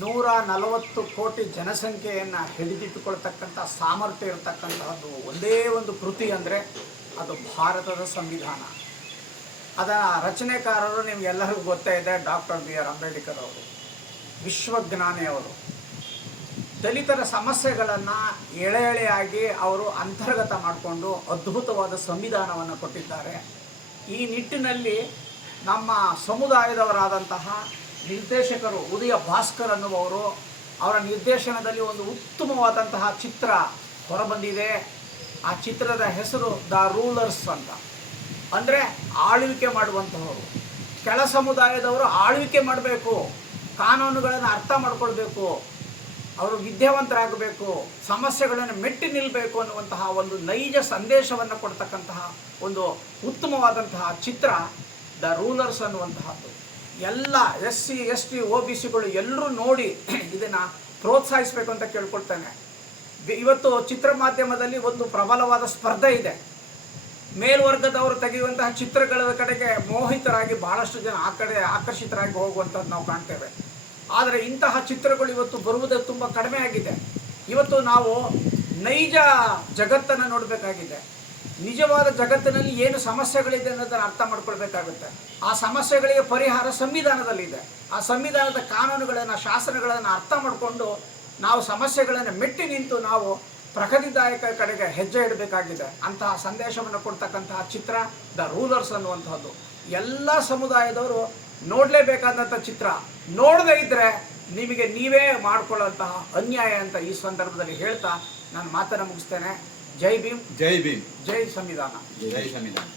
140 ಕೋಟಿ ಜನಸಂಖ್ಯೆಯನ್ನು ಹಿಡಿದಿಟ್ಟುಕೊಳ್ತಕ್ಕಂಥ ಸಾಮರ್ಥ್ಯ ಇರತಕ್ಕಂತಹದ್ದು ಒಂದೇ ಒಂದು ಕೃತಿ ಅಂದರೆ ಅದು ಭಾರತದ ಸಂವಿಧಾನ. ಅದರ ರಚನೆಕಾರರು ನಿಮಗೆಲ್ಲರಿಗೂ ಗೊತ್ತೇ ಇದೆ, ಡಾಕ್ಟರ್ ಬಿ ಆರ್ ಅಂಬೇಡ್ಕರ್ ಅವರು, ವಿಶ್ವಜ್ಞಾನಿ ಅವರು. ದಲಿತರ ಸಮಸ್ಯೆಗಳನ್ನು ಎಳೆ ಎಳೆಯಾಗಿ ಅವರು ಅಂತರ್ಗತ ಮಾಡಿಕೊಂಡು ಅದ್ಭುತವಾದ ಸಂವಿಧಾನವನ್ನು ಕೊಟ್ಟಿದ್ದಾರೆ. ಈ ನಿಟ್ಟಿನಲ್ಲಿ ನಮ್ಮ ಸಮುದಾಯದವರಾದಂತಹ ನಿರ್ದೇಶಕರು ಉದಯ ಭಾಸ್ಕರ್ ಅನ್ನುವರು, ಅವರ ನಿರ್ದೇಶನದಲ್ಲಿ ಒಂದು ಉತ್ತಮವಾದಂತಹ ಚಿತ್ರ ಹೊರಬಂದಿದೆ. ಆ ಚಿತ್ರದ ಹೆಸರು ದ ರೂಲರ್ಸ್ ಅಂತ. ಅಂದರೆ ಆಳ್ವಿಕೆ ಮಾಡುವಂತಹವರು, ಕೆಳ ಸಮುದಾಯದವರು ಆಳ್ವಿಕೆ ಮಾಡಬೇಕು, ಕಾನೂನುಗಳನ್ನು ಅರ್ಥ ಮಾಡ್ಕೊಳ್ಬೇಕು, ಅವರು ವಿದ್ಯಾವಂತರಾಗಬೇಕು, ಸಮಸ್ಯೆಗಳನ್ನು ಮೆಟ್ಟಿ ನಿಲ್ಲಬೇಕು ಅನ್ನುವಂತಹ ಒಂದು ನೈಜ ಸಂದೇಶವನ್ನು ಕೊಡ್ತಕ್ಕಂತಹ ಒಂದು ಉತ್ತಮವಾದಂತಹ ಚಿತ್ರ ದ ರೂಲರ್ಸ್ ಅನ್ನುವಂತಹದ್ದು. ಎಲ್ಲ SC ST OBCಗಳು ಎಲ್ಲರೂ ನೋಡಿ ಇದನ್ನು ಪ್ರೋತ್ಸಾಹಿಸಬೇಕು ಅಂತ ಕೇಳ್ಕೊಳ್ತೇನೆ. ಇವತ್ತು ಚಿತ್ರ ಮಾಧ್ಯಮದಲ್ಲಿ ಒಂದು ಪ್ರಬಲವಾದ ಸ್ಪರ್ಧೆ ಇದೆ. ಮೇಲ್ವರ್ಗದವರು ತೆಗೆಯುವಂತಹ ಚಿತ್ರಗಳ ಕಡೆಗೆ ಮೋಹಿತರಾಗಿ ಬಹಳಷ್ಟು ಜನ ಆ ಕಡೆ ಆಕರ್ಷಿತರಾಗಿ ಹೋಗುವಂಥದ್ದು ನಾವು ಕಾಣ್ತೇವೆ. ಆದರೆ ಇಂತಹ ಚಿತ್ರಗಳು ಇವತ್ತು ಬರುವುದೇ ತುಂಬ ಕಡಿಮೆ ಆಗಿದೆ. ಇವತ್ತು ನಾವು ನೈಜ ಜಗತ್ತನ್ನು ನೋಡಬೇಕಾಗಿದೆ. ನಿಜವಾದ ಜಗತ್ತಿನಲ್ಲಿ ಏನು ಸಮಸ್ಯೆಗಳಿದೆ ಅನ್ನೋದನ್ನು ಅರ್ಥ ಮಾಡ್ಕೊಳ್ಬೇಕಾಗುತ್ತೆ. ಆ ಸಮಸ್ಯೆಗಳಿಗೆ ಪರಿಹಾರ ಸಂವಿಧಾನದಲ್ಲಿದೆ. ಆ ಸಂವಿಧಾನದ ಕಾನೂನುಗಳನ್ನು, ಶಾಸನಗಳನ್ನು ಅರ್ಥ ಮಾಡಿಕೊಂಡು ನಾವು ಸಮಸ್ಯೆಗಳನ್ನು ಮೆಟ್ಟಿ ನಿಂತು ನಾವು ಪ್ರಗತಿದಾಯಕ ಕಡೆಗೆ ಹೆಜ್ಜೆ ಇಡಬೇಕಾಗಿದೆ. ಅಂತಹ ಸಂದೇಶವನ್ನು ಕೊಡ್ತಕ್ಕಂತಹ ಚಿತ್ರ ದ ರೂಲರ್ಸ್ ಅನ್ನುವಂಥದ್ದು ಎಲ್ಲ ಸಮುದಾಯದವರು ನೋಡಲೇಬೇಕಾದಂಥ ಚಿತ್ರ. ನೋಡದೇ ಇದ್ದರೆ ನಿಮಗೆ ನೀವೇ ಮಾಡಿಕೊಳ್ಳುವಂತಹ ಅನ್ಯಾಯ ಅಂತ ಈ ಸಂದರ್ಭದಲ್ಲಿ ಹೇಳ್ತಾ ನಾನು ಮಾತನ್ನು ಮುಗಿಸ್ತೇನೆ. ಜೈ ಭೀಮ್, ಜೈ ಭೀಮ್, ಜೈ ಸಂವಿಧಾನ, ಜೈ ಸಂವಿಧಾನ.